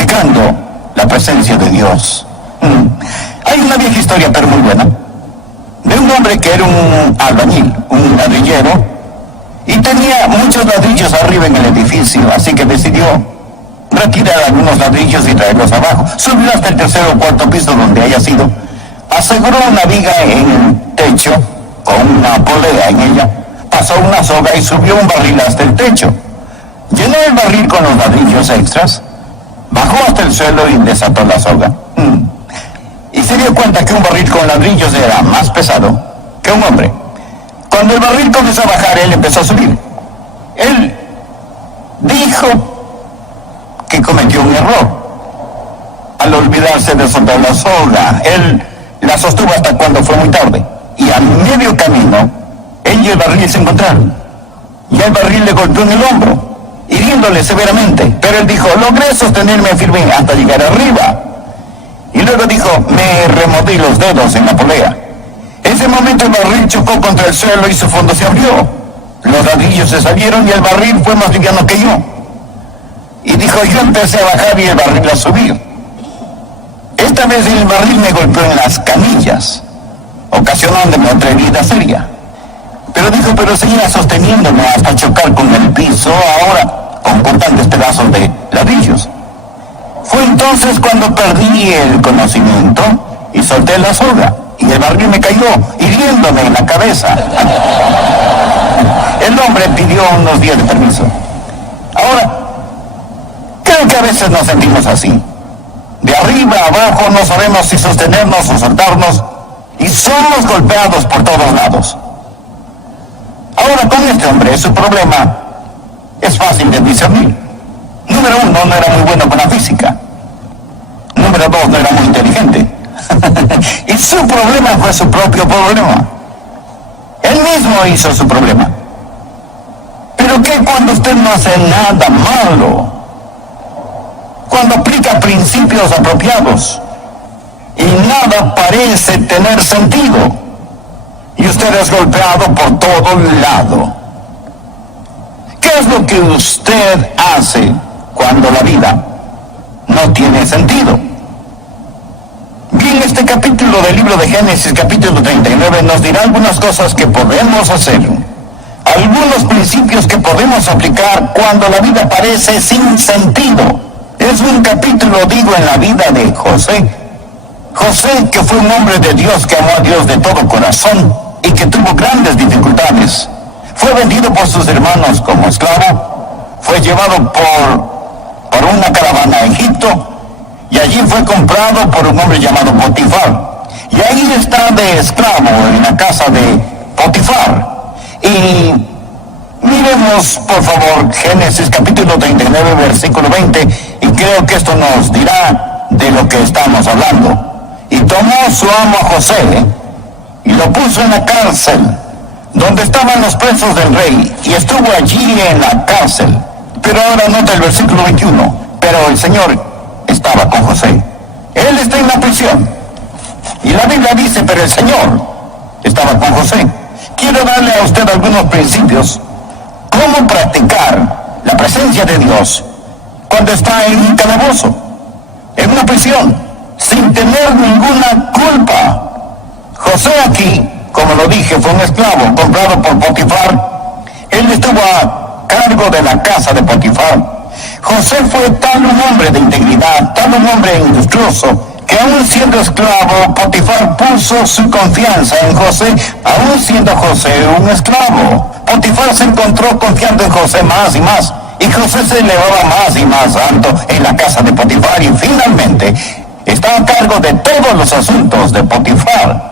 practicando la presencia de Dios. Hay una vieja historia, pero muy buena, de un hombre que era un albañil, un ladrillero, y tenía muchos ladrillos arriba en el edificio, así que decidió retirar algunos ladrillos y traerlos abajo. Subió hasta el tercer o cuarto piso donde haya sido, aseguró una viga en el techo con una polea en ella, pasó una soga y subió un barril hasta el techo. Llenó el barril con los ladrillos extras, bajó hasta el suelo y desató la soga. Y se dio cuenta que un barril con ladrillos era más pesado que un hombre. Cuando el barril comenzó a bajar, él empezó a subir. Él dijo que cometió un error al olvidarse de soltar la soga. Él la sostuvo hasta cuando fue muy tarde. Y a medio camino, él y el barril se encontraron. Y el barril le golpeó en el hombro, hiriéndole severamente. Pero él dijo, logré sostenerme firme hasta llegar arriba. Y luego dijo, me removí los dedos en la polea. Ese momento el barril chocó contra el suelo y su fondo se abrió. Los ladrillos se salieron y el barril fue más liviano que yo. Y dijo, yo empecé a bajar y el barril a subir. Esta vez el barril me golpeó en las canillas, ocasionándome otra herida seria. Pero dijo, pero seguía sosteniéndome hasta chocar con el piso, ahora con cortantes pedazos de ladrillos. Fue entonces cuando perdí el conocimiento y solté la soga, y el barril me cayó, hiriéndome en la cabeza. El hombre pidió unos días de permiso. Ahora, creo que a veces nos sentimos así. De arriba a abajo no sabemos si sostenernos o soltarnos, y somos golpeados por todos lados. Ahora, con este hombre, su problema es fácil de discernir. Número uno, no era muy bueno con la física. Número dos, no era muy inteligente. Y su problema fue su propio problema. Él mismo hizo su problema. Pero ¿qué cuando usted no hace nada malo? Cuando aplica principios apropiados y nada parece tener sentido, y usted es golpeado por todo lado. ¿Qué es lo que usted hace cuando la vida no tiene sentido? Bien, este capítulo del libro de Génesis, capítulo 39, nos dirá algunas cosas que podemos hacer, algunos principios que podemos aplicar cuando la vida parece sin sentido. Es un capítulo, digo, en la vida de José. José, que fue un hombre de Dios, que amó a Dios de todo corazón y que tuvo grandes dificultades. Fue vendido por sus hermanos como esclavo, fue llevado por una caravana a Egipto, y allí fue comprado por un hombre llamado Potifar. Y ahí está de esclavo en la casa de Potifar. Y miremos, por favor, Génesis capítulo 39, versículo 20, y creo que esto nos dirá de lo que estamos hablando. Y tomó su amo a José, y lo puso en la cárcel, donde estaban los presos del rey, y estuvo allí en la cárcel. Pero ahora nota el versículo 21, pero el Señor estaba con José. Él está en la prisión. Y la Biblia dice, pero el Señor estaba con José. Quiero darle a usted algunos principios. ¿Cómo practicar la presencia de Dios cuando está en un calabozo, en una prisión, sin tener ninguna culpa? José aquí, como lo dije, fue un esclavo comprado por Potifar. Él estuvo a cargo de la casa de Potifar. José fue tal un hombre de integridad, tal un hombre industrioso, que aún siendo esclavo, Potifar puso su confianza en José, aún siendo José un esclavo. Potifar se encontró confiando en José más y más, y José se elevaba más y más alto en la casa de Potifar, y finalmente estaba a cargo de todos los asuntos de Potifar.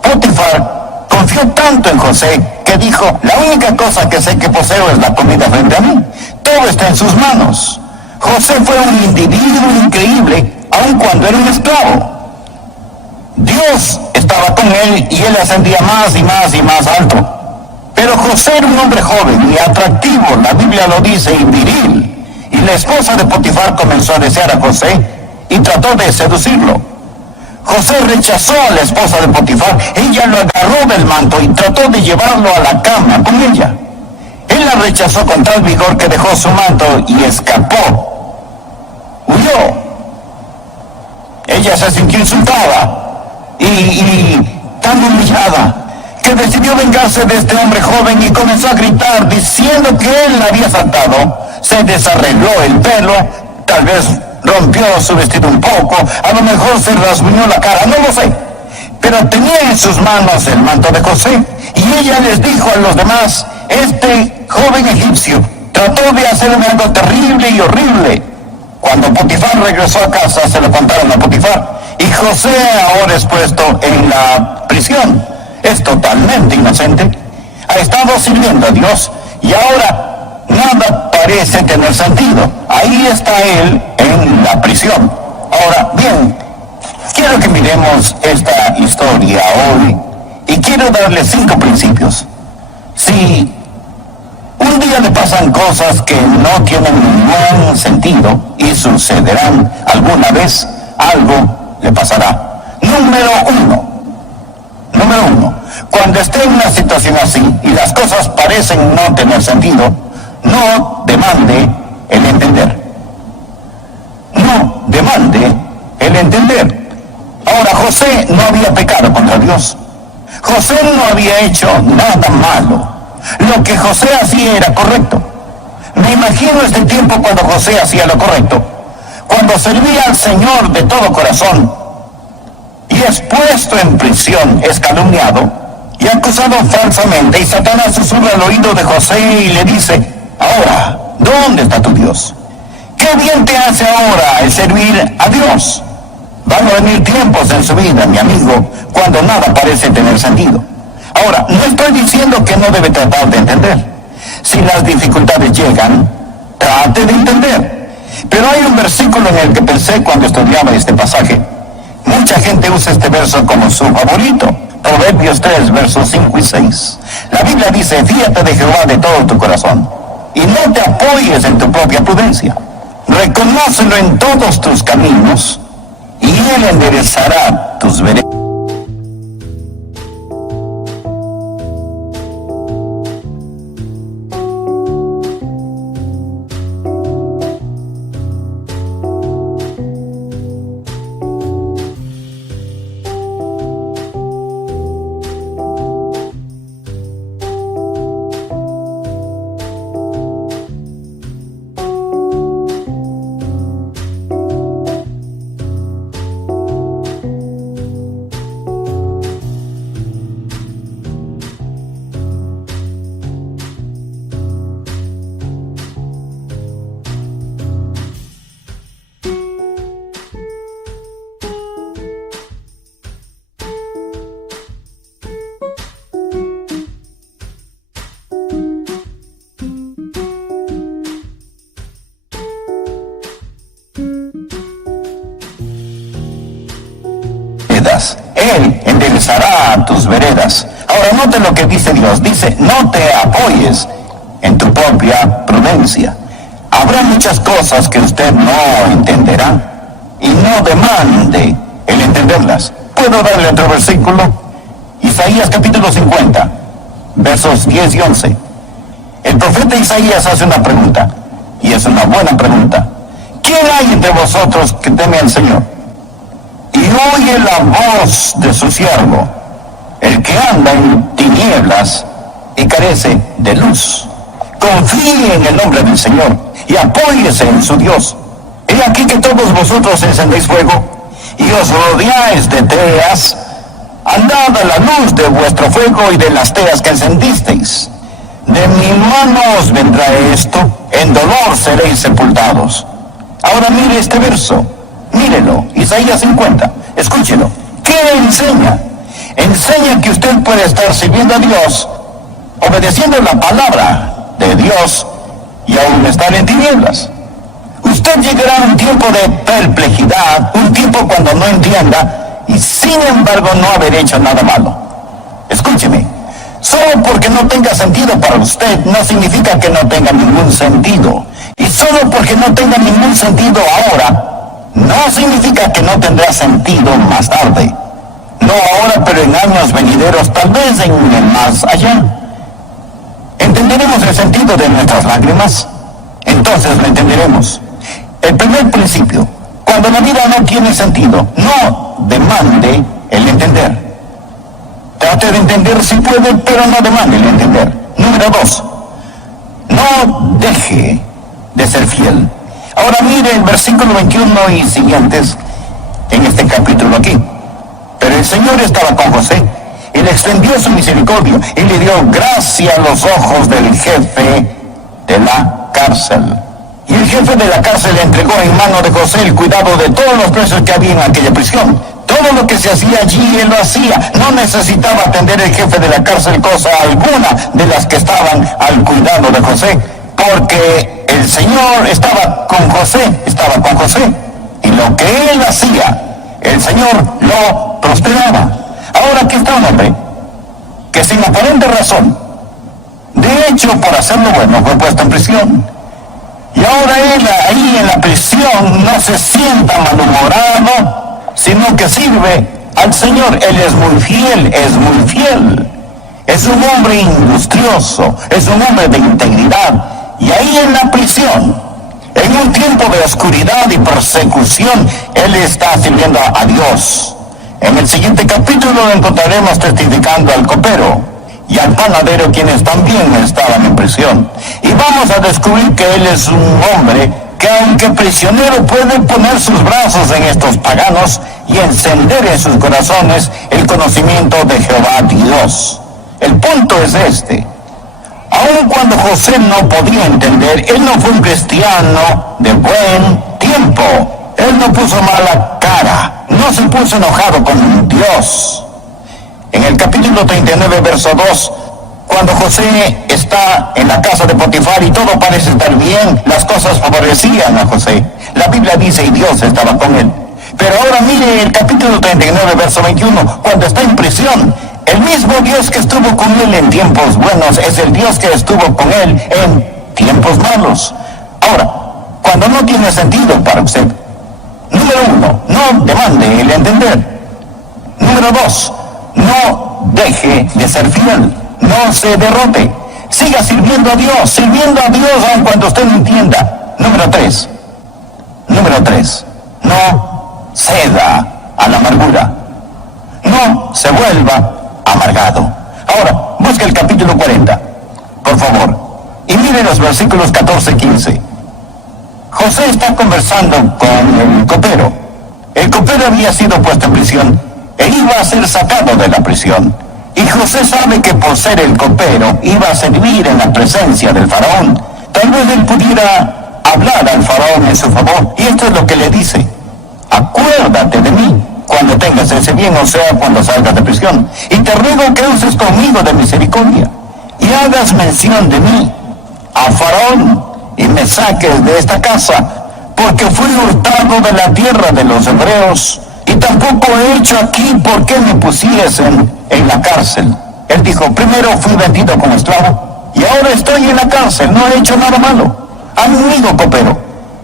Potifar confió tanto en José que dijo, la única cosa que sé que poseo es la comida frente a mí. Todo está en sus manos. José fue un individuo increíble, aun cuando era un esclavo. Dios estaba con él y él ascendía más y más y más alto. Pero José era un hombre joven y atractivo, la Biblia lo dice, y viril. Y la esposa de Potifar comenzó a desear a José y trató de seducirlo. José rechazó a la esposa de Potifar. Ella lo agarró del manto y trató de llevarlo a la cama con ella. Él la rechazó con tal vigor que dejó su manto y escapó. Huyó. ella se sintió insultada y tan humillada que decidió vengarse de este hombre joven y comenzó a gritar diciendo que él la había asaltado. Se desarregló el pelo, tal vez rompió su vestido un poco, a lo mejor se rasguñó la cara, no lo sé. Pero tenía en sus manos el manto de José y ella les dijo a los demás: este joven egipcio trató de hacerme algo terrible y horrible. Cuando Potifar regresó a casa se lo contaron a Potifar y José ahora es puesto en la prisión. Es totalmente inocente. Ha estado sirviendo a Dios y ahora nada parece tener sentido. Ahí está él en la prisión. Ahora, bien, quiero que miremos esta historia hoy y quiero darle 5 principios. Si un día le pasan cosas que no tienen ningún sentido y sucederán alguna vez, algo le pasará. Número uno, cuando esté en una situación así y las cosas parecen no tener sentido, no demande el entender. No demande el entender. Ahora, José no había pecado contra Dios. José no había hecho nada malo. Lo que José hacía era correcto. Me imagino este tiempo cuando José hacía lo correcto, cuando servía al Señor de todo corazón y es puesto en prisión, es calumniado y acusado falsamente, y Satanás susurra al oído de José y le dice: ahora, ¿dónde está tu Dios? ¿Qué bien te hace ahora el servir a Dios? Van a venir tiempos en su vida, mi amigo, cuando nada parece tener sentido. Ahora, no estoy diciendo que no debe tratar de entender. Si las dificultades llegan, trate de entender. Pero hay un versículo en el que pensé cuando estudiaba este pasaje. Mucha gente usa este verso como su favorito. Proverbios 3, versos 5 y 6. La Biblia dice: fíate de Jehová de todo tu corazón y no te apoyes en tu propia prudencia. Reconócelo en todos tus caminos y Él enderezará tus veredas. Él enderezará tus veredas. Ahora note lo que dice Dios. Dice: no te apoyes en tu propia prudencia. Habrá muchas cosas que usted no entenderá y no demande el entenderlas. ¿Puedo darle otro versículo? Isaías capítulo 50, versos 10 y 11. El profeta Isaías hace una pregunta, y es una buena pregunta. ¿Quién hay entre vosotros que teme al Señor y oye la voz de su siervo, el que anda en tinieblas y carece de luz? Confíe en el nombre del Señor y apóyese en su Dios. He aquí que todos vosotros encendéis fuego y os rodeáis de teas. Andad a la luz de vuestro fuego y de las teas que encendisteis. De mi mano os vendrá esto, en dolor seréis sepultados. Ahora mire este verso, mírelo, Isaías 50, escúchelo. ¿Qué enseña? Enseña que usted puede estar sirviendo a Dios, obedeciendo la palabra de Dios y aún estar en tinieblas. Usted llegará a un tiempo de perplejidad, un tiempo cuando no entienda y sin embargo no haber hecho nada malo. Escúcheme, solo porque no tenga sentido para usted no significa que no tenga ningún sentido. Y solo porque no tenga ningún sentido ahora, no significa que no tendrá sentido más tarde. No ahora, pero en años venideros, tal vez en el más allá. ¿Entenderemos el sentido de nuestras lágrimas? Entonces lo entenderemos. El primer principio: cuando Cuando la vida no tiene sentido, no demande el entender. Trate de entender si puede, pero no demande el entender. Número 2, no deje de ser fiel. Ahora mire el versículo 21 y siguientes en este capítulo aquí. Pero el Señor estaba con José y le extendió su misericordia y le dio gracia a los ojos del jefe de la cárcel. Y el jefe de la cárcel le entregó en mano de José el cuidado de todos los presos que había en aquella prisión. Todo lo que se hacía allí, él lo hacía. No necesitaba atender el jefe de la cárcel cosa alguna de las que estaban al cuidado de José, porque el Señor estaba con José. Y lo que él hacía, el Señor lo prosperaba. Ahora aquí está un hombre que sin aparente razón, de hecho por hacer lo bueno, fue puesto en prisión. Y ahora él ahí en la prisión no se sienta malhumorado, sino que sirve al Señor. Él es muy fiel, es un hombre industrioso, es un hombre de integridad. Y ahí en la prisión, en un tiempo de oscuridad y persecución, él está sirviendo a Dios. En el siguiente capítulo lo encontraremos testificando al copero y al panadero, quienes también estaban en prisión. Y vamos a descubrir que él es un hombre que, aunque prisionero, puede poner sus brazos en estos paganos y encender en sus corazones el conocimiento de Jehová Dios. El punto es este: aun cuando José no podía entender, él no fue un cristiano de buen tiempo. Él no puso mala cara, no se puso enojado con Dios. En el capítulo 39, verso 2, cuando José está en la casa de Potifar y todo parece estar bien, las cosas favorecían a José. La Biblia dice, y Dios estaba con él. Pero ahora mire el capítulo 39, verso 21, cuando está en prisión. El mismo Dios que estuvo con él en tiempos buenos es el Dios que estuvo con él en tiempos malos. Ahora, cuando no tiene sentido para usted, número 1, no demande el entender. Número 2, no deje de ser fiel. No se derrote. Siga sirviendo a Dios aun cuando usted no entienda. Número 3, no ceda a la amargura. No se vuelva amargado. Ahora, busque el capítulo 40, por favor, y mire los versículos 14 y 15. José está conversando con el copero. El copero había sido puesto en prisión e iba a ser sacado de la prisión. Y José sabe que por ser el copero iba a servir en la presencia del faraón. Tal vez él pudiera hablar al faraón en su favor. Y esto es lo que le dice: acuérdate de mí cuando tengas ese bien, o sea, cuando salgas de prisión. Y te ruego que uses conmigo de misericordia y hagas mención de mí a faraón y me saques de esta casa, porque fui hurtado de la tierra de los hebreos. Y tampoco he hecho aquí por qué me pusiesen en la cárcel. Él dijo, primero fui vendido como esclavo y ahora estoy en la cárcel, no he hecho nada malo. Amigo copero,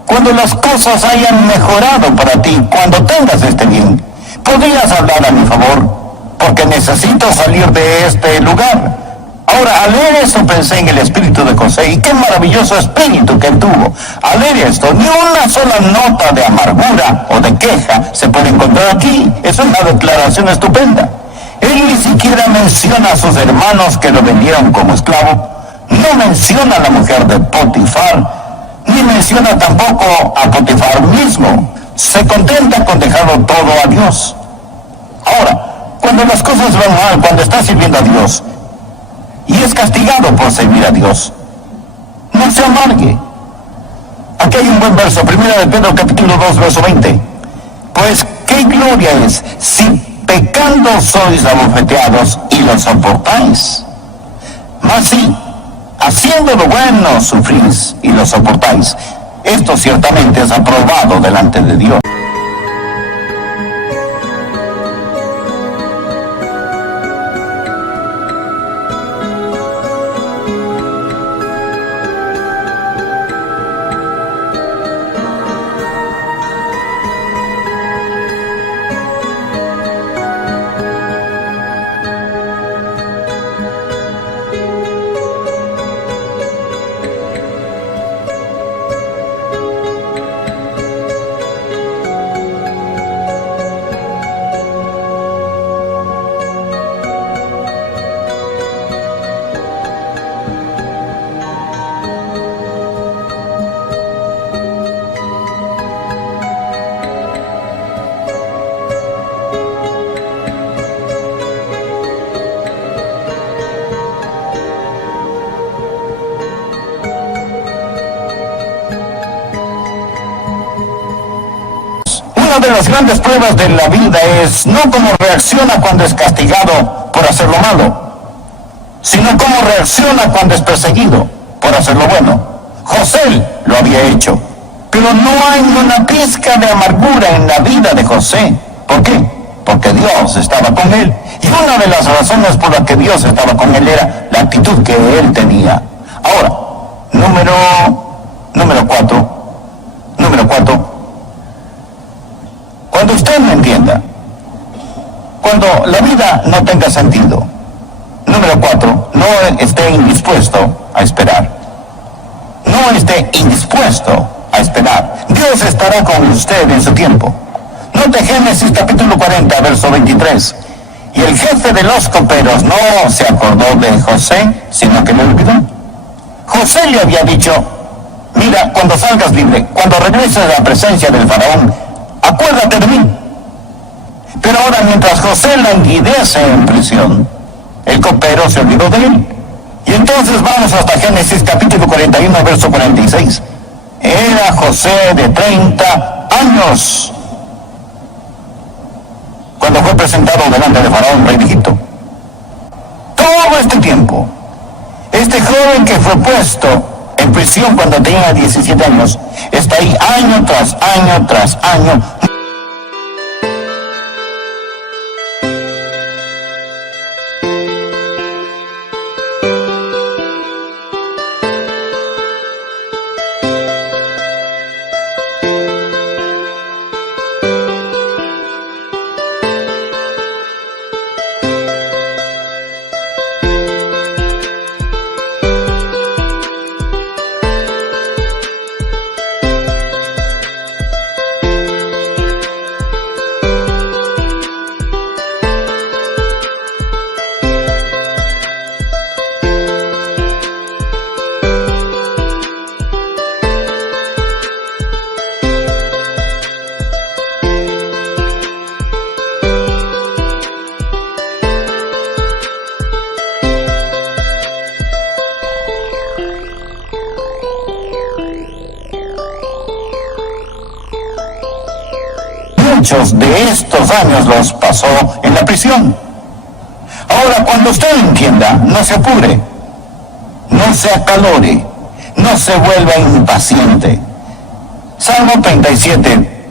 cuando las cosas hayan mejorado para ti, cuando tengas este bien, podrías hablar a mi favor, porque necesito salir de este lugar. Ahora, al leer esto pensé en el espíritu de José, y qué maravilloso espíritu que él tuvo. Al leer esto, ni una sola nota de amargura o de queja se puede encontrar aquí. Es una declaración estupenda. Él ni siquiera menciona a sus hermanos que lo vendieron como esclavo, no menciona a la mujer de Potifar, ni menciona tampoco a Potifar mismo. Se contenta con dejarlo todo a Dios. Ahora, cuando las cosas van mal, cuando está sirviendo a Dios y es castigado por servir a Dios, no se amargue. Aquí hay un buen verso, 1 de Pedro capítulo 2, verso 20. Pues qué gloria es si pecando sois abofeteados y lo soportáis. Mas si haciendo lo bueno sufrís y lo soportáis, esto ciertamente es aprobado delante de Dios. Una de las grandes pruebas de la vida es no cómo reacciona cuando es castigado por hacer lo malo, sino cómo reacciona cuando es perseguido por hacer lo bueno. José lo había hecho, pero no hay una pizca de amargura en la vida de José. ¿Por qué? Porque Dios estaba con él. Y una de las razones por las que Dios estaba con él era la actitud que él tenía. Ahora, número cuatro. Cuando usted no entienda, cuando la vida no tenga sentido. Número 4, no esté indispuesto a esperar. No esté indispuesto a esperar. Dios estará con usted en su tiempo. Note Génesis capítulo 40, verso 23. Y el jefe de los coperos no se acordó de José, sino que le olvidó. José le había dicho, mira, cuando salgas libre, cuando regreses a la presencia del faraón, acuérdate de mí. Pero ahora, mientras José languidece en prisión, el copero se olvidó de él. Y entonces vamos hasta Génesis capítulo 41, verso 46. Era José de 30 años cuando fue presentado delante de Faraón, rey de Egipto. Todo este tiempo, este joven que fue puesto en prisión cuando tenía 17 años, está ahí año tras año tras año. Muchos de estos años los pasó en la prisión. Ahora, cuando usted entienda, no se apure, no se acalore, no se vuelva impaciente. Salmo 37,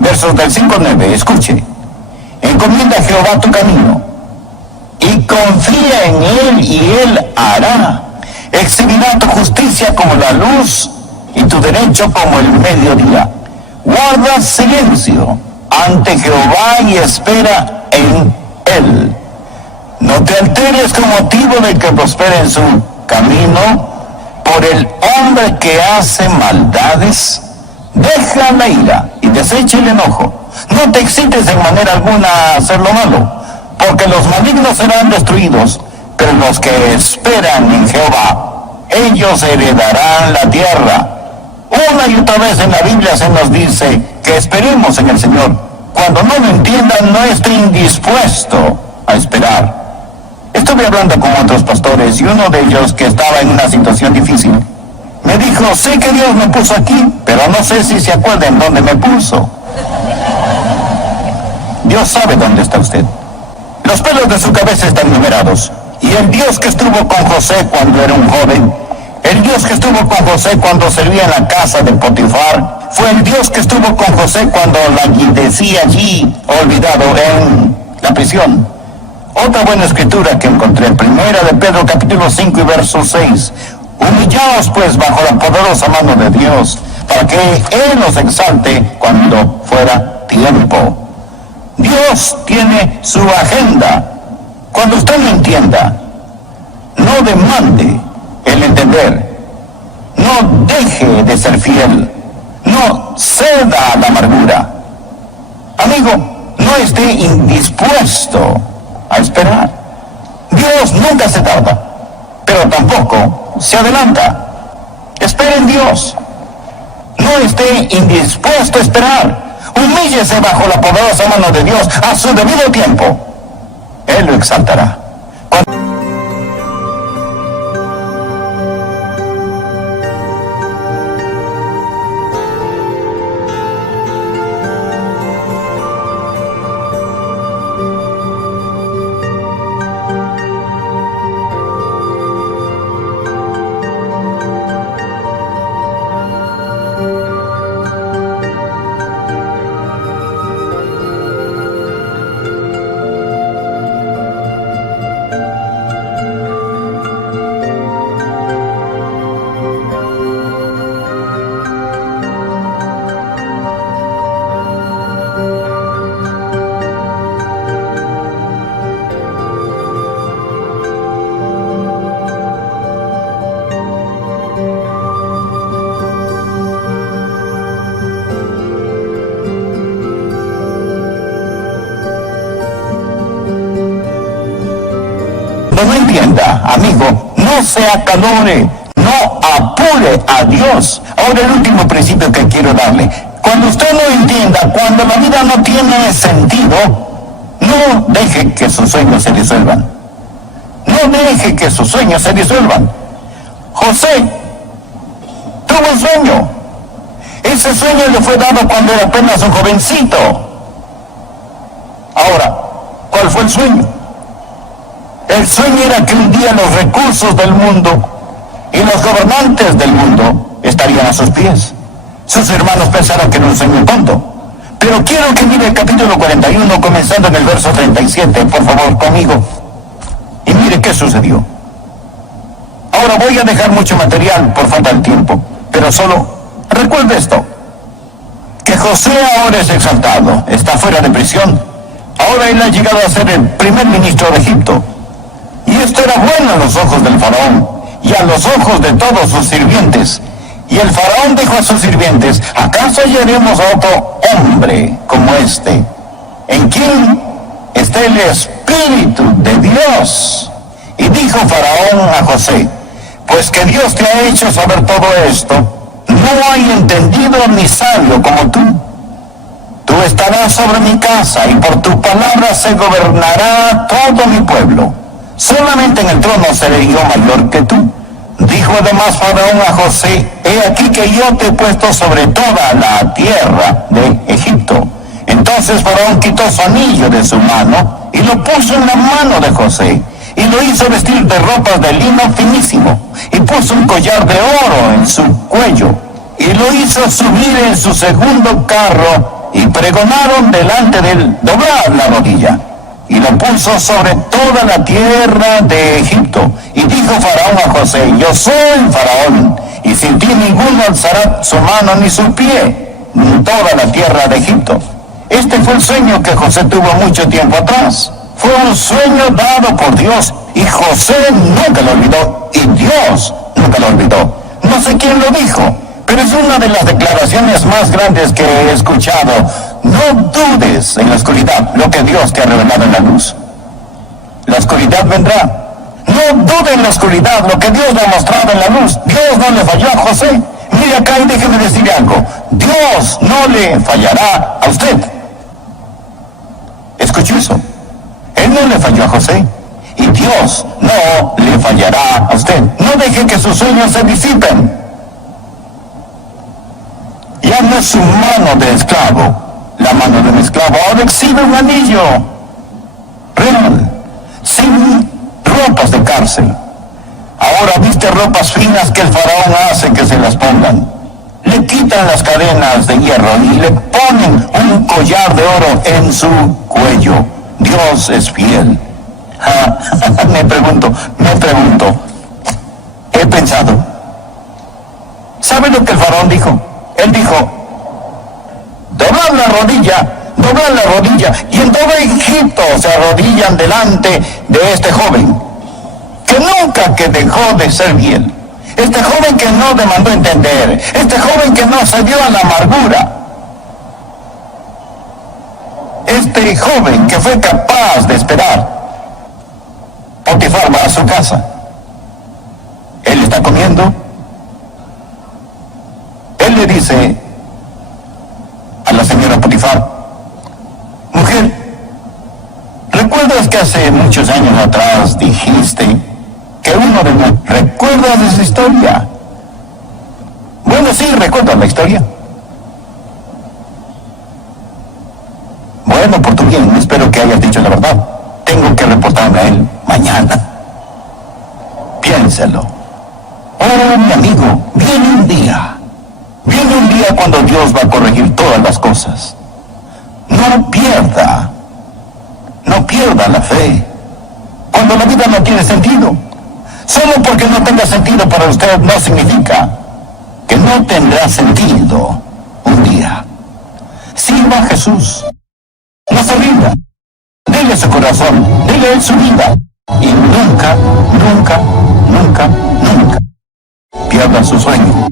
versos del 5 al 9, escuche. Encomienda a Jehová tu camino, y confía en él, y él hará. Exhibirá tu justicia como la luz, y tu derecho como el mediodía. Guarda silencio ante Jehová y espera en él. No te alteres con motivo de que prospere en su camino, por el hombre que hace maldades. Deja la ira y desecha el enojo. No te excites en manera alguna a hacer lo malo, porque los malignos serán destruidos, pero los que esperan en Jehová, ellos heredarán la tierra. Una y otra vez en la Biblia se nos dice que esperemos en el Señor. Cuando no lo entiendan, no esté indispuesto a esperar. Estuve hablando con otros pastores y uno de ellos, que estaba en una situación difícil, me dijo, sé que Dios me puso aquí, pero no sé si se acuerdan dónde me puso. Dios sabe dónde está usted. Los pelos de su cabeza están numerados. Y el Dios que estuvo con José cuando era un joven, el Dios que estuvo con José cuando servía en la casa de Potifar, fue el Dios que estuvo con José cuando languidecía allí, olvidado en la prisión. Otra buena escritura que encontré, primera de Pedro capítulo 5 y verso 6. Humillaos pues bajo la poderosa mano de Dios, para que Él nos exalte cuando fuera tiempo. Dios tiene su agenda. Cuando usted lo entienda, no demande el entender, no deje de ser fiel, no ceda a la amargura. Amigo, no esté indispuesto a esperar. Dios nunca se tarda, pero tampoco se adelanta. Espere en Dios. No esté indispuesto a esperar. Humíllese bajo la poderosa mano de Dios a su debido tiempo. Él lo exaltará. Cuando no entienda, amigo, no se acalore, no apure a Dios. Ahora el último principio que quiero darle. Cuando usted no entienda, cuando la vida no tiene sentido, no deje que sus sueños se disuelvan. No deje que sus sueños se disuelvan. José tuvo un sueño. Ese sueño le fue dado cuando era apenas un jovencito. Ahora, ¿cuál fue el sueño? El sueño era que un día los recursos del mundo y los gobernantes del mundo estarían a sus pies. Sus hermanos pensaron que era un sueño tonto. Pero quiero que mire el capítulo 41, comenzando en el verso 37, por favor, conmigo. Y mire qué sucedió. Ahora voy a dejar mucho material por falta de tiempo, pero solo recuerde esto, que José ahora es exaltado, está fuera de prisión. Ahora él ha llegado a ser el primer ministro de Egipto. Y esto era bueno a los ojos del faraón y a los ojos de todos sus sirvientes. Y el faraón dijo a sus sirvientes: ¿acaso hallaremos a otro hombre como este, en quien esté el Espíritu de Dios? Y dijo Faraón a José: pues que Dios te ha hecho saber todo esto, no hay entendido ni sabio como tú. Tú estarás sobre mi casa, y por tu palabra se gobernará todo mi pueblo. Solamente en el trono seré yo mayor que tú. Dijo además Faraón a José: he aquí que yo te he puesto sobre toda la tierra de Egipto. Entonces Faraón quitó su anillo de su mano y lo puso en la mano de José, y lo hizo vestir de ropas de lino finísimo, y puso un collar de oro en su cuello, y lo hizo subir en su segundo carro, y pregonaron delante de él: doblad la rodilla. Y lo puso sobre toda la tierra de Egipto. Y dijo Faraón a José: yo soy Faraón, y sin ti ninguno alzará su mano ni su pie en toda la tierra de Egipto. Este fue el sueño que José tuvo mucho tiempo atrás. Fue un sueño dado por Dios, y José nunca lo olvidó, y Dios nunca lo olvidó. No sé quién lo dijo, pero es una de las declaraciones más grandes que he escuchado. No dudes en la oscuridad lo que Dios te ha revelado en la luz. La oscuridad vendrá. No dude en la oscuridad lo que Dios le ha mostrado en la luz. Dios no le falló a José. Mire acá y déjeme decirle algo. Dios no le fallará a usted. ¿Escuchó eso? Él no le falló a José. Y Dios no le fallará a usted. No deje que sus sueños se disipen. Ya no es su mano de esclavo. La mano de un esclavo ahora exhibe un anillo real, sin ropas de cárcel. Ahora viste ropas finas que el faraón hace que se las pongan. Le quitan las cadenas de hierro y le ponen un collar de oro en su cuello. Dios es fiel. Me pregunto, he pensado. ¿Sabe lo que el faraón dijo? Él dijo: doblad la rodilla, y en todo Egipto se arrodillan delante de este joven, que nunca que dejó de ser fiel, este joven que no demandó entender, este joven que no cedió a la amargura, este joven que fue capaz de esperar. Potifar va a su casa, él está comiendo, él le dice a la señora Potifar: mujer, ¿recuerdas que hace muchos años atrás dijiste que uno de los... ¿Recuerdas esa historia? Bueno, sí, recuerdo la historia. Bueno, por tu bien, espero que hayas dicho la verdad. Tengo que reportarme a él mañana. Piénselo. Oh, mi amigo, viene un día cuando Dios va a corregir todas las cosas. No pierda la fe. Cuando la vida no tiene sentido, solo porque no tenga sentido para usted no significa que no tendrá sentido un día. Sirva a Jesús. No se rinda. Dele su corazón, dele él su vida. Y nunca pierda su sueño.